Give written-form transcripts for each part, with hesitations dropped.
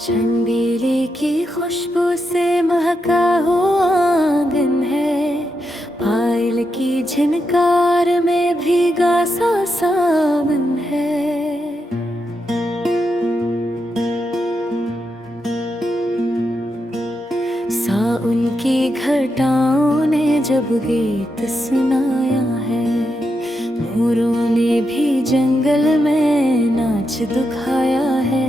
चंबेली की खुशबू से महका हुआ आंगन है। पायल की झनकार में भीगा सा सावन है। सावन की घटाओं ने जब गीत सुनाया है, मोरों ने भी जंगल में नाच दिखाया है।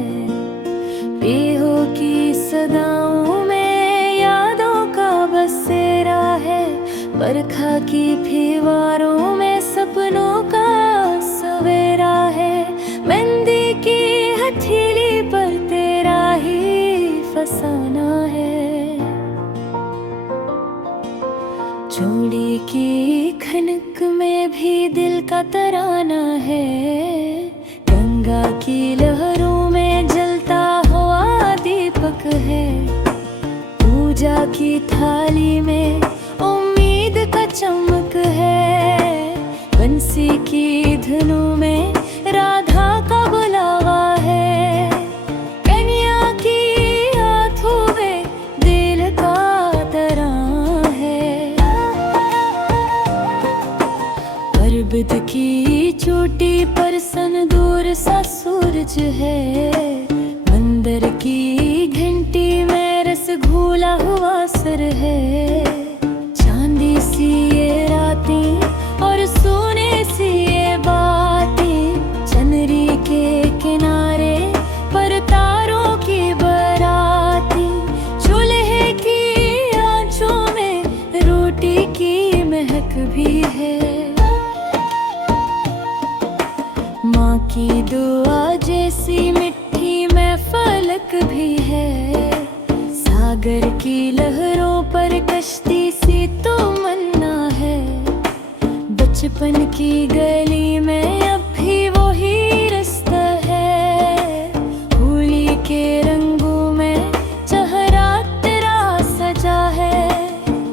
पीहू की सदाओं में यादों का बसेरा है। बरखा की फीवारों में सपनों का सवेरा है। मेहंदी की हथेली पर तेरा ही फसाना है। चूड़ी की खनक में भी दिल का तराना है। गंगा की लहरों में जलता हुआ दीपक है। पूजा की थाली में उम्मीद का चमक है। बंसी की धुनों में राधा का बुलावा है। कन्या की हाथों में दिल का तराना है। पर्वत की चोटी पर सनदूर सा सूरज है। मंदिर की घंटी में रस घोला हुआ सर है। चांदी सी ये रातें और सोने सी ये बातें। चनरी के किनारे पर तारों की बारातें। चूल्हे की आंचों में रोटी की महक भी है। माँ की दुआ जैसी मिट्टी में फलक भी है। सागर की लहरों पर कश्ती सी तो मन्ना है। बचपन की गली में अब भी वही रास्ता है। होली के रंगों में चेहरा तेरा सजा है।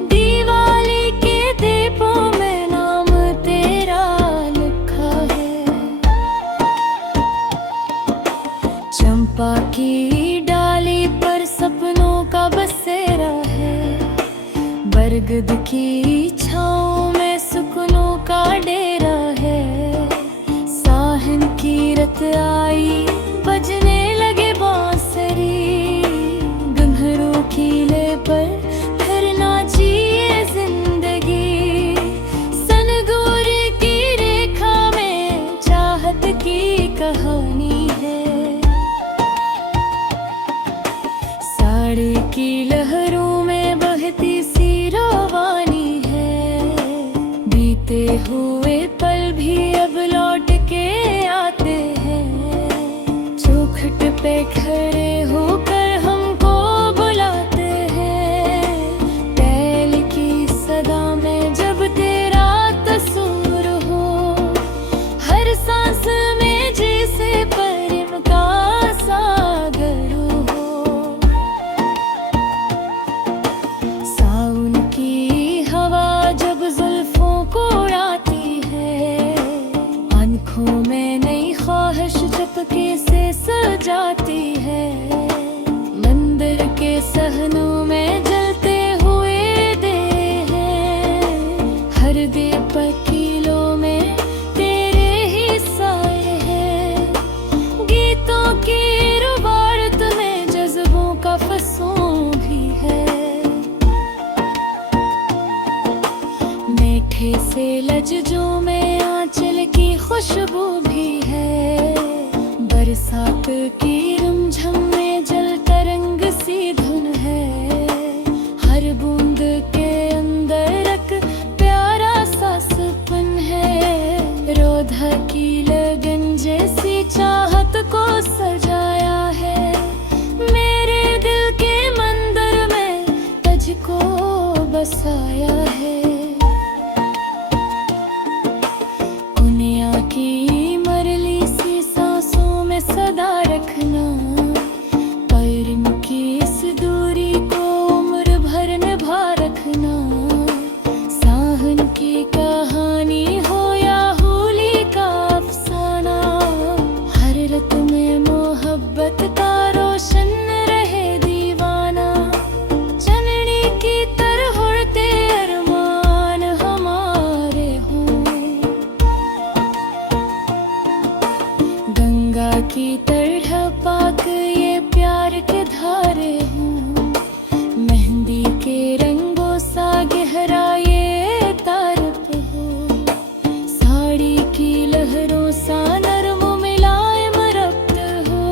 दिवाली के दीपों में नाम तेरा लिखा है। चंपा की डाली पर सपनों का बसेरा है। बरगद की छाँव में सुकूनों का डेरा है। साहन की रत आई बजने लगे बांसुरी। घुंघरू कीले पर फिर नाचिए जिंदगी। सनगोर की रेखा में चाहत की कहानी है। साड़ी की लहरों में बहती सी रवानी है। बीते हुए पल भी अब लौट के आते हैं। चौखट पे खड़े होकर हमको बुलाते हैं। बैल की सदा में जब तेरा तस्वीर हो। हर सांस में जैसे प्रेम का सागर हो। सावन की हवा जब जुल्फों को उड़ाती है। आँखों में नई ख्वाहिश चुपके से सजाती है। मंदिर के सहनों में जलते हुए दे हैं। हर दीपक कीलों में तेरे ही साए हैं। गीतों की रुबात में जज्बों का फसूं भी है। मीठे से लज्जों में आंचल की खुशबू भी है। बरसात की रमझम में जल तरंग सी धुन है। हर बूंद के अंदर एक प्यारा सा सपन है। रोधा की लगन जैसी चाहत को सजाया है। मेरे दिल के मंदिर में तुझको बसाया है। दुनिया की मरली सी सांसों में सदा रखना। प्रेम की इस दूरी को उम्र भर निभा रखना। साहन की कहानी हो या होली का अफसाना। हर रत में मोह की तरह पाक ये प्यार के धारे हूँ, मेहंदी के रंगों सा गहरा ये तारप हो, साड़ी की लहरों सा नरम मुलायम रब्त हो,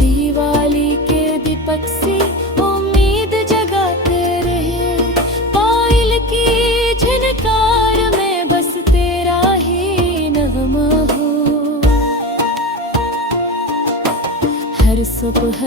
दिवाली के दीपक सी उम्मीद जगाते रहे, पायल की झनकार में बस तेरा ही नगमा हो। हर सुबह